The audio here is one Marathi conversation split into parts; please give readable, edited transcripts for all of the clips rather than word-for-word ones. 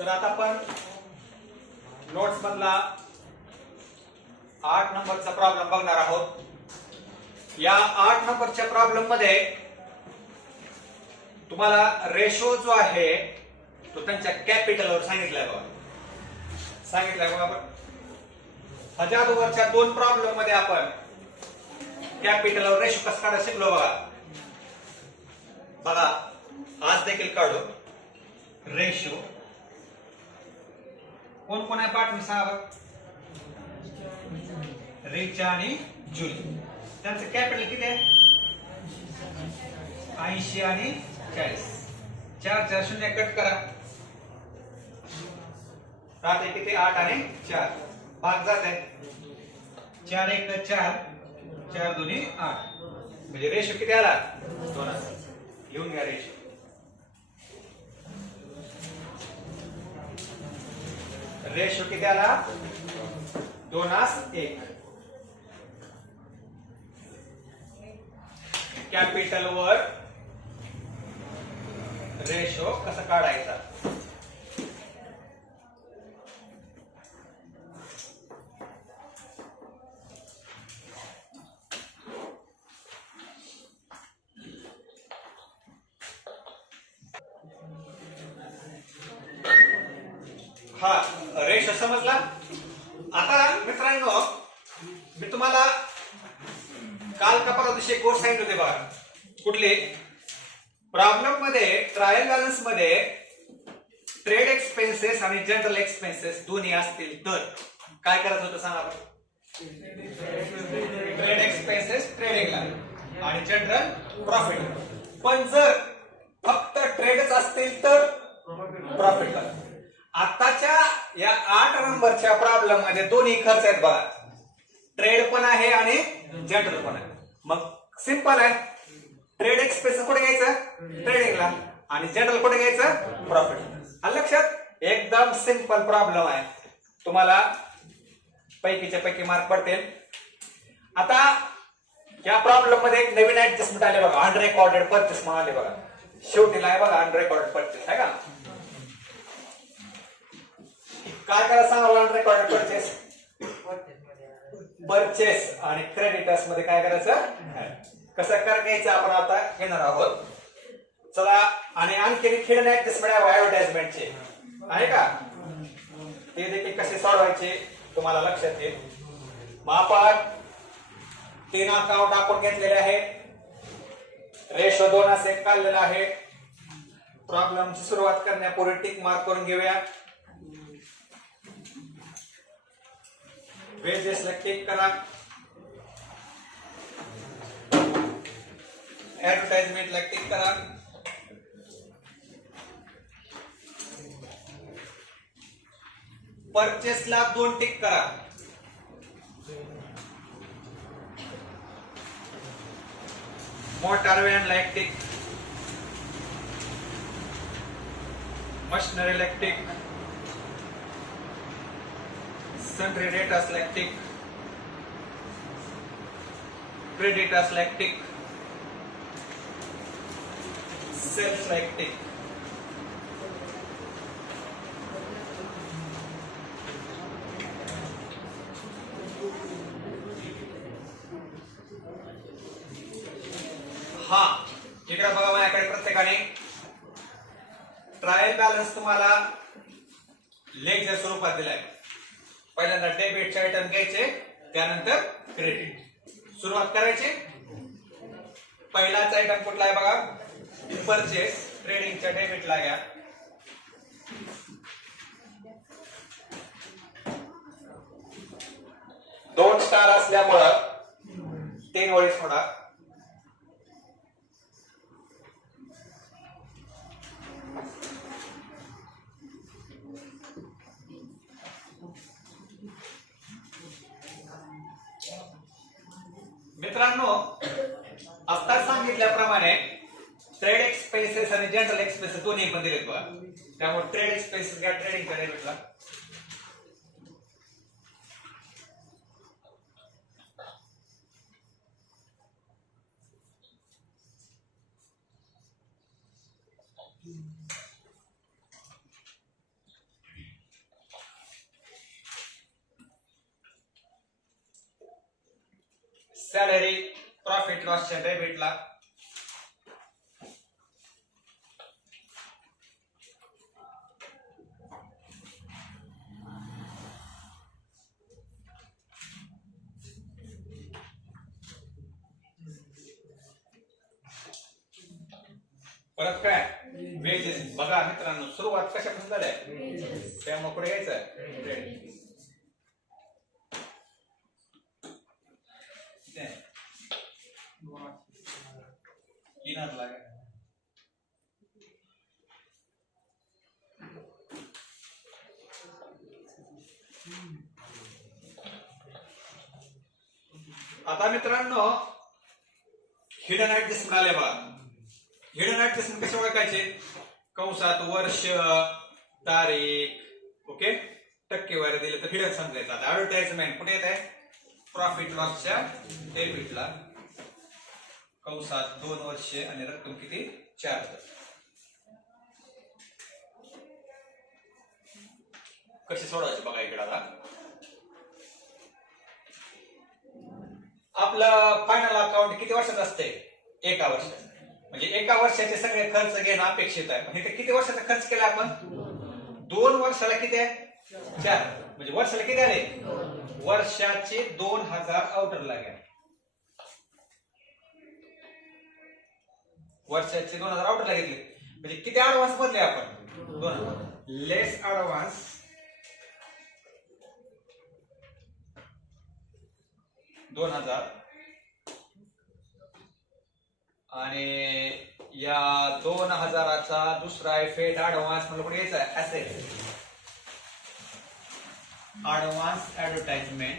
तर आता आपण नोट्स मधला 8 नंबरचा प्रॉब्लेम बघणार आहोत. या 8 नंबरच्या प्रॉब्लेम मध्ये तुम्हाला रेशो जो आहे तो त्यांच्या कॅपिटलवर सांगितलाय बघा. आपण ह्याच्या अगोदरच्या 2 प्रॉब्लेम मध्ये आपण कॅपिटलवर रेशो कसा काढायला शिकलो बघा. आज देखील काढू रेशो. कोण कोण आहे पाठ मी सांगा. रिचा आणि जुली. त्यांचं कॅपिटल किती आहे? 80 आणि 40. 4 4 शून्य कट करा. राहते किती? 8 आणि 4. भाग जात आहे 4 1 4 4 2 8. म्हणजे रेशो किती आला? 2. लिहून घ्या रेशो. रेशो किती आला? 2:1. कॅपिटल वर रेशो कसा काढायचा? हा रेशो समजला. आता मित्रांनो मी तुम्हाला काल का परवा दिवशी एक गोष्ट सांगितली होती बघा. कुठली? प्रॉब्लेम मध्ये ट्रायल बॅलन्स मध्ये ट्रेड एक्सपेन्सेस आणि जनरल एक्सपेन्सेस दोन्ही असतील तर काय करायचं होतं सांगा. ट्रेड एक्सपेन्सेस ट्रेडिंगला आणि जनरल प्रॉफिट. पण जर फक्त ट्रेडच असतील तर प्रॉफिटला. आताच्या या 8 नंबरच्या प्रॉब्लेम मध्ये दोन्ही खर्च आहेत बघा. ट्रेड पण आहे आणि जनरल पण आहे. मग सिंपल आहे. ट्रेड एक्सपेन्स कुठे घ्यायचं? ट्रेडिंगला. आणि जनरल कुठे घ्यायचं? प्रॉफिट. आलं लक्षात? एकदम सिंपल प्रॉब्लेम आहे. तुम्हाला पैकीच्या पैकी मार्क पडतील. आता या प्रॉब्लेम मध्ये एक नवीन ऍडजस्टमेंट आले बघा. अनरेकॉर्डेड परचेस म्हणून आले बघा. शेवटीला आहे बघा अनरेकॉर्डेड परचेस आहे का? काय करा सांगा. अनरेकॉर्डेड परचेस परचेस आणि क्रेडिटर्स मध्ये काय करायचं? कसं घ्यायचं आपण आता घेणार आहोत. चला. आणि आणखी खेळ ऍडजस्टमेंट आहे ऍडव्हर्टाइजमेंटचे आहे का? ते देखील कसे सोडवायचे तुम्हाला लक्षात येईल. मग आपण 3 अकाउंट आपण घेतलेले आहेत. रेशो 2:1 काढलेला आहे. प्रॉब्लेमची सुरुवात करण्यापूर्वी टिक मार्क करून घेऊया. वेजेसला क्लिक करा. ऍडव्हर्टाइजमेंटला क्लिक करा. परचेसला 2 टिक करा. मोटार व्हॅनला 1 टिक. मशिनरीला 1 टिक. सन्ड्री डेटासला 1 टिक. क्रेडिटर्सला 1 टिक. सेल्सला 1 टिक. हा इकडे बघा माझ्याकडे प्रत्येकाने ट्रायल बॅलन्स तुम्हाला लेखच्या स्वरूपात दिलाय. पहिल्यांदा डेबिटचे आयटम घ्यायचे, त्यानंतर क्रेडिट. सुरुवात करायची. पहिलाच आयटम कुठला आहे बघा? परचेस. ट्रेडिंगच्या डेबिटला घ्या. दोन स्टार असल्यामुळं 3 ओळी सोडा. मित्रांनो आता सांगितल्याप्रमाणे ट्रेड एक्सपेन्सेस आणि जनरल एक्सपेन्सेस दोन्ही पण दिलेत बघा. त्यामुळे ट्रेड एक्सपेन्सेस घ्या ट्रेडिंगच्या डेबिटला. सॅलरी प्रॉफिट लॉसच्या डेबिटला परत काय वेजेस बघा मित्रांनो सुरुवात कशापासून झाल्या त्यामुळे पुढे यायचं इनर लागेल आता मित्रांनो हिडन ऍडजस्टमेंट आले बघा हिडन ऍडजस्टमेंट कसे ओळखायचे कंसात वर्ष तारीख ओके टक्केवारी दिले तर हिडन समजायचं आता ऍडव्हर्टाइजमेंट कुठे येत आहे प्रॉफिट लॉसच्या डेबिटला कंसात 2 वर्ष आणि रक्कम किती 4 कसे सोडवायचे बघा इकडे आता आपलं फायनल अकाउंट किती वर्षाचं असते 1 वर्षाचं म्हणजे 1 वर्षाचे सगळे खर्च घेणं अपेक्षित आहे म्हणजे किती वर्षाचा खर्च केला आपण 2 वर्षाला किती आहे 4 म्हणजे वर्षाला किती आले वर्षाचे 2000 आउटर लागेल वर्षाचे 2000 आउटरला घेतले म्हणजे किती ऍडव्हान्स मधले आपण 2000 लेस ऍडव्हान्स आणि या 2000चा दुसरा इफेक्ट ऍडव्हान्स मला कुठे घ्यायचा आहे असेट ऍडव्हान्स ऍडव्हर्टाइजमेंट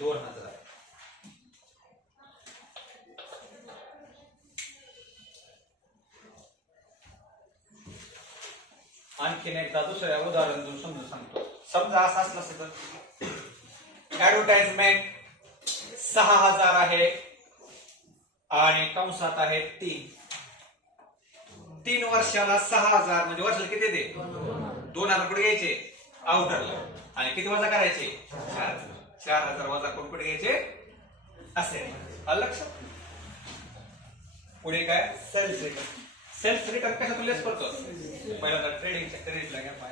2000 आणखीन एकदा दुसऱ्या उदाहरण देऊन समजून सांगतो समजा असं असलं असतं तर ऍडव्हर्टाइजमेंट 6000 आहे आणि कंसात आहे 3 वर्षाला 6000 म्हणजे वर्षाला किती येते 2000 कुठे घ्यायचे आउटरला आणि किती वजा करायचे 4000 वजा करून कुठे घ्यायचे असे लक्षात पुढे काय सेल्स रिटर्न कशातून लेस करतो पहिल्यांदा ट्रेडिंगच्या क्रेडिटला घ्या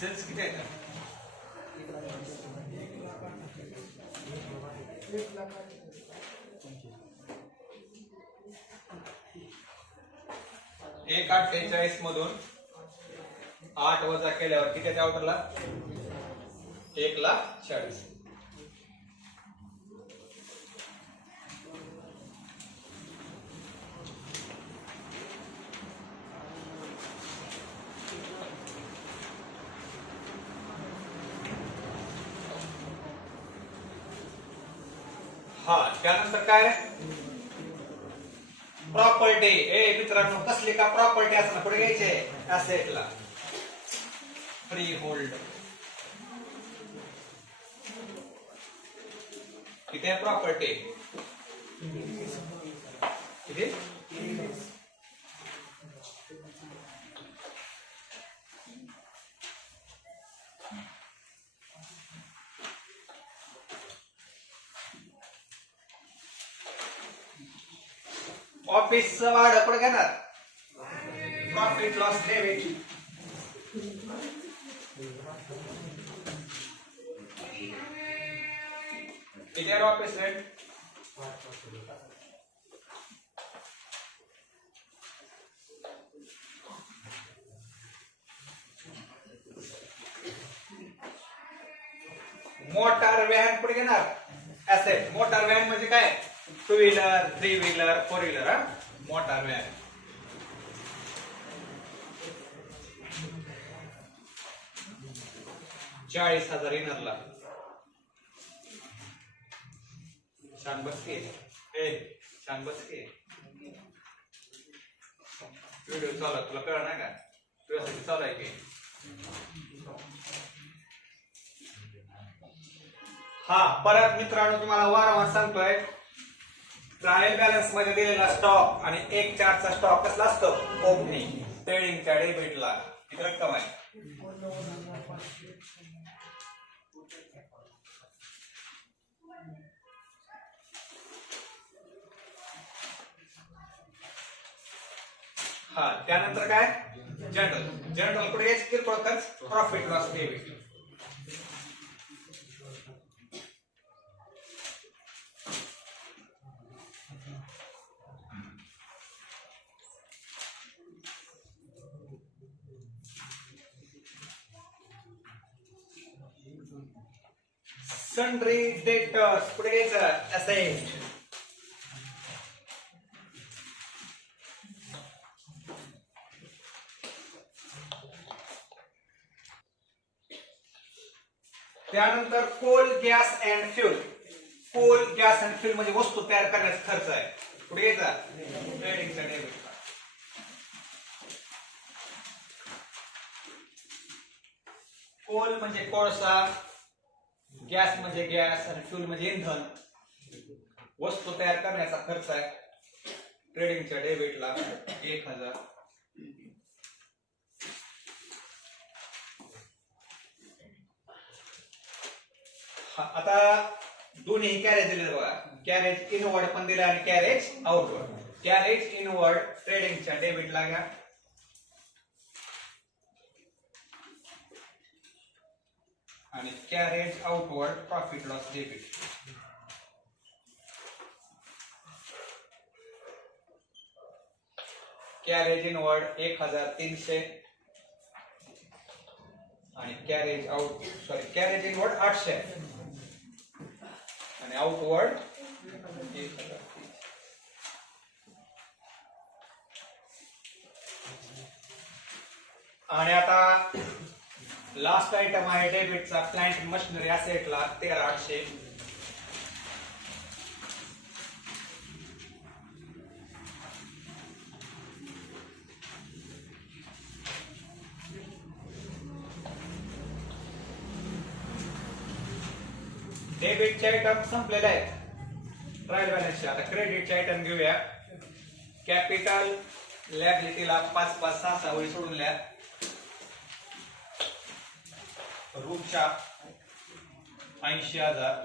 सेल्स किती आहेत 1.48 मधून 8 वजा केल्यावर किती आउटरला 1,40,000 हा त्यानंतर काय प्रॉपर्टी मित्रांनो कसली का प्रॉपर्टी असणार पुढे घ्यायचे असेटला फ्री होल्ड किती आहे प्रॉपर्टी किती ऑफिस भाडं कुठे घेणार प्रॉफिट लॉस डेबिट किती आहे ऑफिस रेंट मोटार व्हॅन कुठे घेणार ऍसेट मोटार व्हॅन म्हणजे काय 2 wheeler 3 wheeler 4 wheeler motor van $40,000 इनरला छान बसके छान बसके व्हिडिओ चालू तुला कळलं नाही का तुझ्यासाठी चालू आहे की हा परत मित्रांनो तुम्हाला वारंवार सांगतोय ट्रायल बॅलन्स मध्ये दिलेला स्टॉक आणि 1/4 चा स्टॉक कसला असतो ओपनिंग ट्रेडिंगच्या डेबिटला किती रक्कम आहे हा, त्यानंतर काय जनरल. जनरल कुठे यायचं किरकोळ खर्च, profit loss debit. Sundry debtors कुठे यायचं, असेट. त्यानंतर coal, gas and fuel. Coal, gas and fuel म्हणजे वस्तू तयार करण्याचा खर्च आहे. कुठे यायचा, ट्रेडिंगचा डेबिट. कोल म्हणजे कोळसा, गॅस म्हणजे गॅस आणि फ्यूल म्हणजे इंधन. वस्तू तयार करण्याचा खर्च आहे. ट्रेडिंगच्या डेबिटला 1000. आता दोन्ही कॅरेज दिले बघा. कॅरेज इनवर्ड पण दिला आणि कॅरेज आउटवर्ड. कॅरेज इनवर्ड ट्रेडिंगच्या डेबिटला घ्या. आणि carriage outward profit loss debit. Carriage inward 1300 आणि कॅरेज आउट कॅरेज इनवर्ड 800 आणि आउटवर्ड 1000. आणि आता लास्ट आयटम आहे डेबिटचा प्लांट मशिनरी असेटला 13800. डेबिटचे आयटम संपलेले आहेत ट्रायल बॅलन्सचे. आता क्रेडिटचे आयटम घेऊया. कॅपिटल लॅबिलिटीला 5 5 6 6 वळी सोडून लिहा. रूमच्या 80,000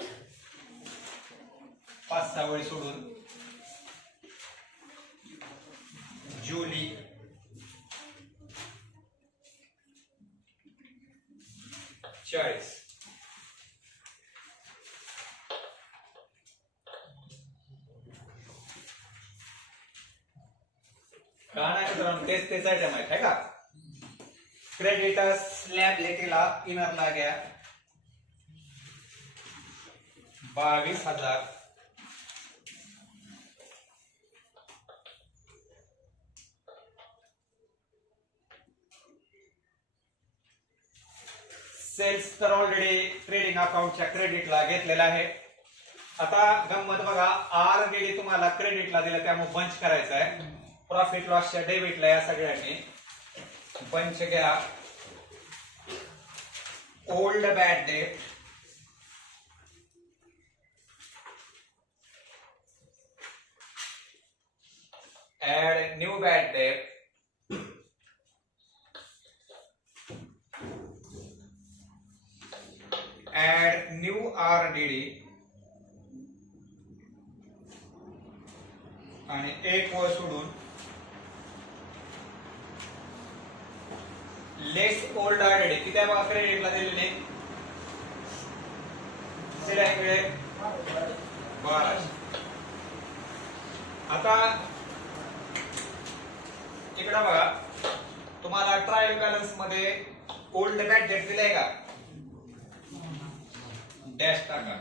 5 6 वळी सोडून. जुली 40. का नाही मित्रांनो, तेच आयटम आहे का. क्रेडिटर्स लॅबिलिटीला इनरला घ्या 22,000. सेल्स तर ऑलरेडी ट्रेडिंग अकाउंटच्या क्रेडिटला घेतलेला आहे. आता गंमत बघा, RDD तुम्हाला क्रेडिटला दिलं त्यामुळे बंच करायचं आहे. प्रॉफिट लॉसच्या डेबिटला या सगळ्यांनी बंच घ्या. Old bad debt, add new bad debt, add new RDD आणि एक वर सोडून लेस ओल्ड RDD. किती आहे बघा क्रेडिटला दिलेले, 1200. आता इकडे बघा, तुम्हाला ट्रायल बॅलन्स मध्ये ओल्ड बॅड डेट दिलाय का, डॅश टाका.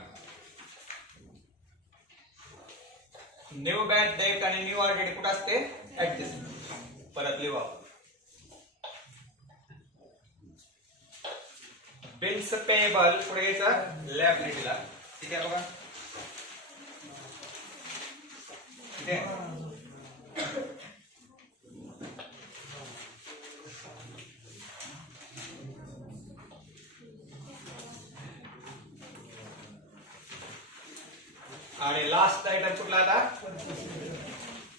न्यू बॅड डेट आणि न्यू RDD कुठे असते, ऍडजस्ट. परत लिहा. बिल्स पेएबल पुढे घ्यायचा लॅबिलिटीला. ठीक आहे बघा, ठीक आहे. आणि लास्ट आयटम कुठला आता,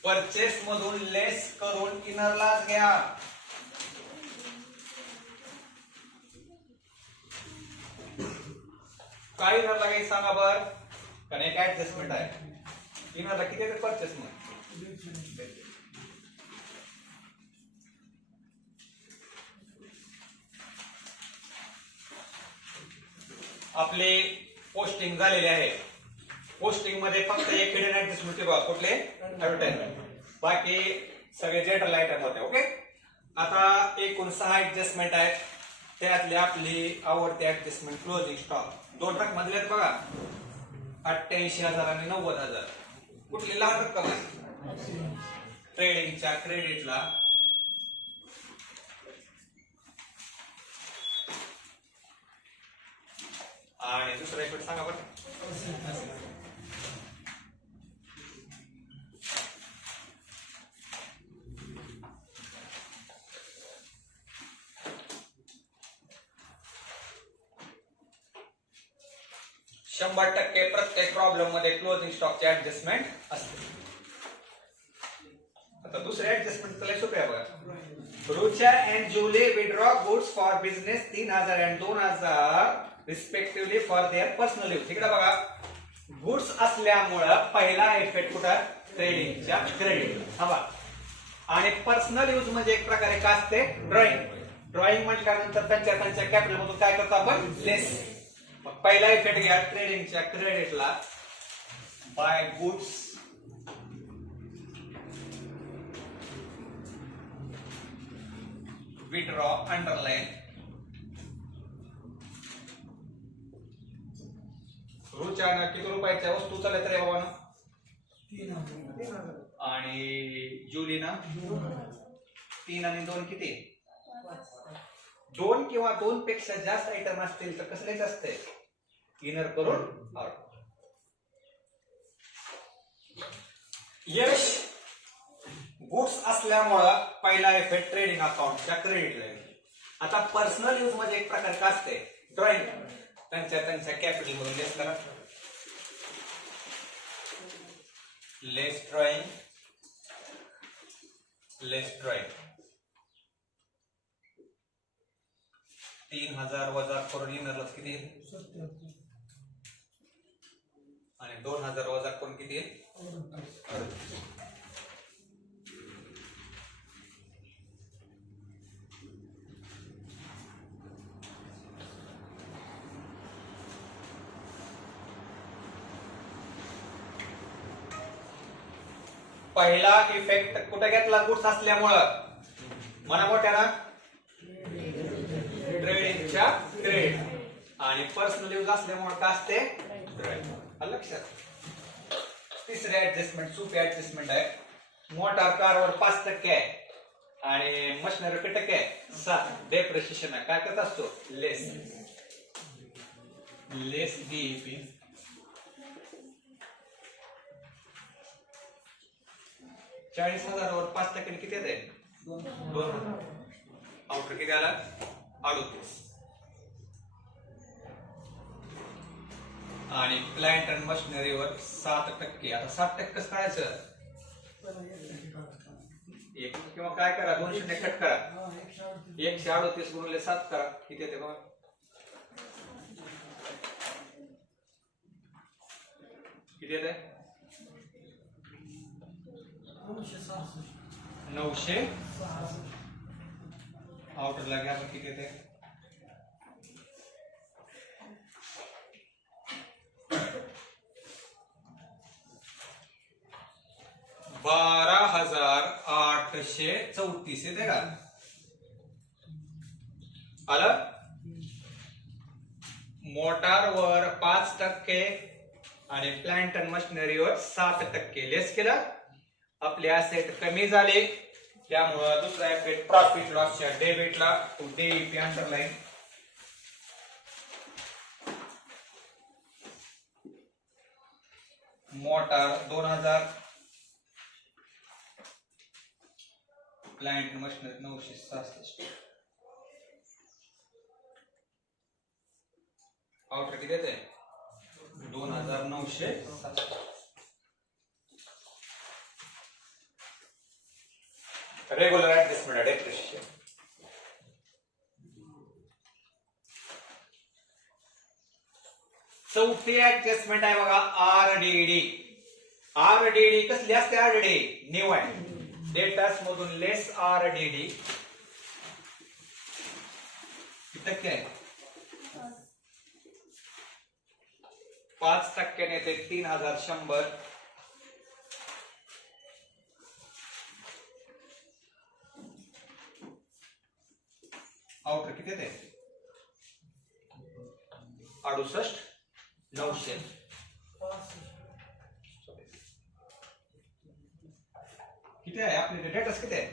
परचेस मधून लेस करून इनरलाच घ्या. काय इनरला काही सांगा बर, कारण एक ऍडजस्टमेंट आहे. इनरला किती येते परचेस मग? आपले पोस्टिंग झालेले आहे. पोस्टिंग मध्ये फक्त एक हिडन ऍडजस्टमेंट बघा, कुठले? ऍडव्हर्टाइजमेंट. बाकी सगळे जनरल आयटम होते. ओके. आता एकूण 6 ऍडजस्टमेंट आहेत. त्यातली आपली आवडती ऍडजस्टमेंट क्लोजिंग स्टॉक. 2 रक्कम मधले आहेत बघा, 88,000 आणि 90,000. कुठली लहान रक्कम आहे? ट्रेडिंगच्या क्रेडिटला आणि दुसरा एक सांगा बरं. शंभर टक्के प्रत्येक प्रॉब्लेम मध्ये क्लोजिंग स्टॉकचे ऍडजस्टमेंट असते. आता दुसरे ऍडजस्टमेंट लय सोपे आहे बघा. Rucha and July withdraw goods for business 3,000 and 2,000 respectively for their personal use. इकडे बघा, गुड्स असल्यामुळं पहिला इफेक्ट कुठं? ट्रेडिंगच्या क्रेडिट. हा बघा. आणि पर्सनल यूज म्हणजे एक प्रकारे काय असते? ड्रॉइंग. ड्रॉइंग म्हटल्यानंतर त्यांच्या कॅपिटल मधून काय करतो आपण? लेस. मग पहिला इफेक्ट घ्या ट्रेडिंगच्या क्रेडिटला. बाय गुड्स विड्रॉ अंडरलाईन रुचानं किती रुपयाच्या वस्तू चालत रे बाबा? 3,000. आणि जुलीना 3 आणि 2 किती? 2 किंवा 2 पेक्षा जास्त आयटम असतील तर कसं लिहायचं असते? इनर करून आउट. यश गुड्स असल्यामुळं पहिला इफेक्ट ट्रेडिंग अकाउंटच्या क्रेडिटला. आता पर्सनल यूज मध्ये एक प्रकार काय असते? ड्रॉइंग. त्यांच्या कॅपिटल मधून लेस करा. लेस ड्रॉइंग. लेस ड्रॉइंग 3,000 वजा करून इनरला किती येईल? आणि 2,000 वजा करून किती येईल? पहिला इफेक्ट कुठे घेतला? गुड्स असल्यामुळं. म्हणा मोठ्याला ट्रेडिंगच्या क्रेडिट. आणि पर्सनल यूज असल्यामुळे काय असते? लक्षात. तिसरे ऍडजस्टमेंट सोपी ऍडजस्टमेंट आहे. मोटार कारवर 5% आहे आणि मशिनरी किती टक्के आहे? 7. डेप्रिशिएशन आहे. काय करत असतो? लेस. लेस डीईपी. 40,000 वर 5% किती येते? 2,000. आउटर किती आला? 38. आणि प्लांट अँड मशिनरीवर 7%. आता 7% कसं काढायचं? एक किंवा काय करा, 200 कट करा. 138 गुणिले 7 करा. किती येते बघा? किती येते? 900. आउटरला घ्या. किती येते? 12,834 येते का? आलं? मोटारवर 5% आणि प्लांट अँड मशिनरीवर 7% लेस केलं. आपले असेट कमी झाले. त्यामुळे दुसरा इफेक्ट प्रॉफिट लॉसच्या डेबिटला to DEP underline. Motor 2,000, plant machinery 967. आउटर किती येते? 2,967. रेगुलर ऍडजस्टमेंट आहे डेप्रिशिएशन. चौथी ऍडजस्टमेंट आहे बघा RDD. RDD कसली असते? RDD न्यू आहे. डेटास मधून लेस RDD टक्के आहे 5% येते 3100. आउटर किती येते? 68,900. किती आहे आपले डेटास किती आहे?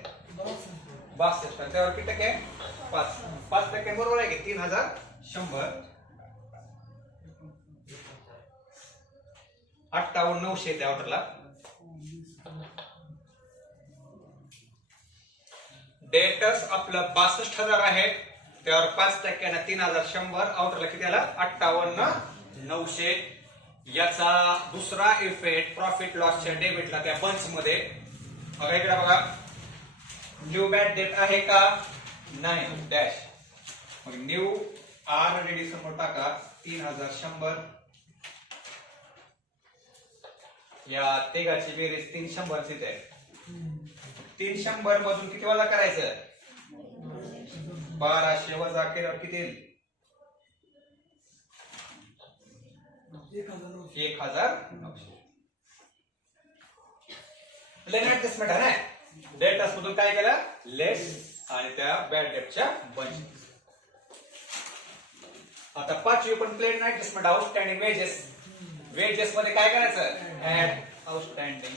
62. त्यावर किती टक्के आहे? 5% बरोबर आहे की 3100. 58,900 येते आउटरला. डेटस आपलं 62,000 आहे. त्यावर 5% 3100. आउटरला किती आला? 58,900. याचा दुसरा इफेक्ट प्रॉफिट लॉसच्या डेबिटला त्या बंच मध्ये बघा. इकडे बघा न्यू बॅड डेट आहे का? नाही. डॅश. मग न्यू RDD समोर टाका 3100. या तिघाची बेरीज 300 ची आहे. 300 मधून किती वजा करायचं? 1200 वजा केल्यावर किती येईल? 1900. प्लेन ऍडजस्टमेंट आहे ना. डेटास मधून काय केलं? लेस आणि त्या बॅड डेटच्या बंच. आता पाचवी पण plain adjustment. Outstanding wages. Wages मध्ये काय करायचं? Add outstanding.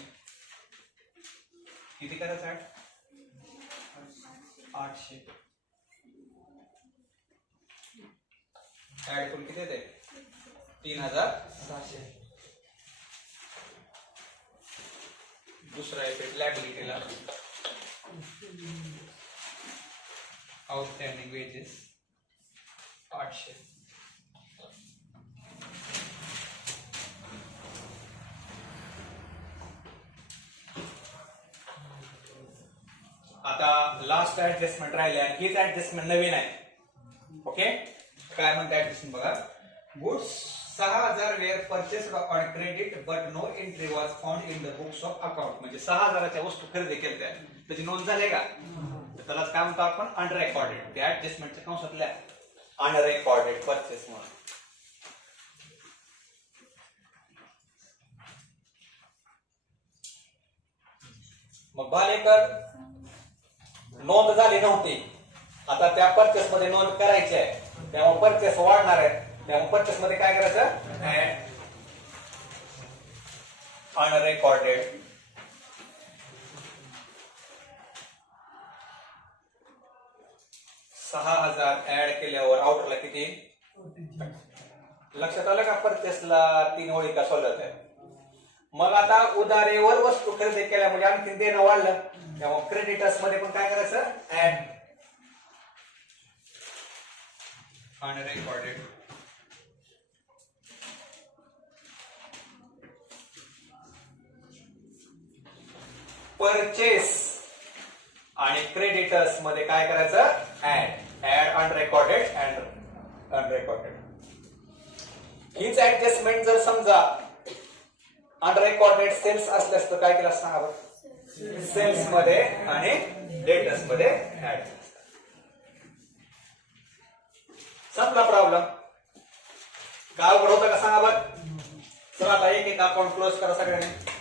किती करायचं? 800. ऍड करून किती येते? 3600. दुसरा इफेक्ट लायबिलिटीला आउटस्टँडिंग वेजेस 800. आता लास्ट ऍडजस्टमेंट राहिले आणि हीच ऍडजस्टमेंट नवीन आहे. ओके, काय म्हणते ऍडजस्टमेंट बघा. Goods 6000 were purchased on credit but no entry was found in the books of account. म्हणजे 6000च्या वस्तू खरेदी केल्या त्याची नोंद झाली का? तर त्यालाच काय म्हणतो आपण? अनरेकॉर्डेड. त्या ऍडजस्टमेंटच्या कंसातल्या अनरेकॉर्डेड परचेस म्हणून. मग भालेकर नोंद झाली नव्हती. आता त्या परचेस मध्ये नोंद करायची आहे. त्यामुळे परचेस वाढणार आहे. त्यामुळे परचेस मध्ये काय करायचं? अनरेकॉर्डेड. $6000 ऍड केल्यावर आउटरला किती? लक्षात आलं का? परचेसला 3 ओळी का सोडत आहे. मग आता उधारेवर वस्तू खरेदी केल्या म्हणजे आणखी देणं वाढलं. त्यामुळे क्रेडिटर्स मध्ये पण काय करायचं? Add unrecorded. परचेस आणि क्रेडिटर्स मध्ये काय करायचं? Add unrecorded and unrecorded. हीच ऍडजस्टमेंट जर समजा अनरेकॉर्डेड सेल्स असल्यास तर काय केलं सांगा बरं? सेल्स मध्ये आणि डेटर्स मध्ये ऍड. संपला प्रॉब्लेम. काय अवघड होतं का सांगा बरं? चला आता एक एक अकाउंट क्लोज करा सगळ्यांनी.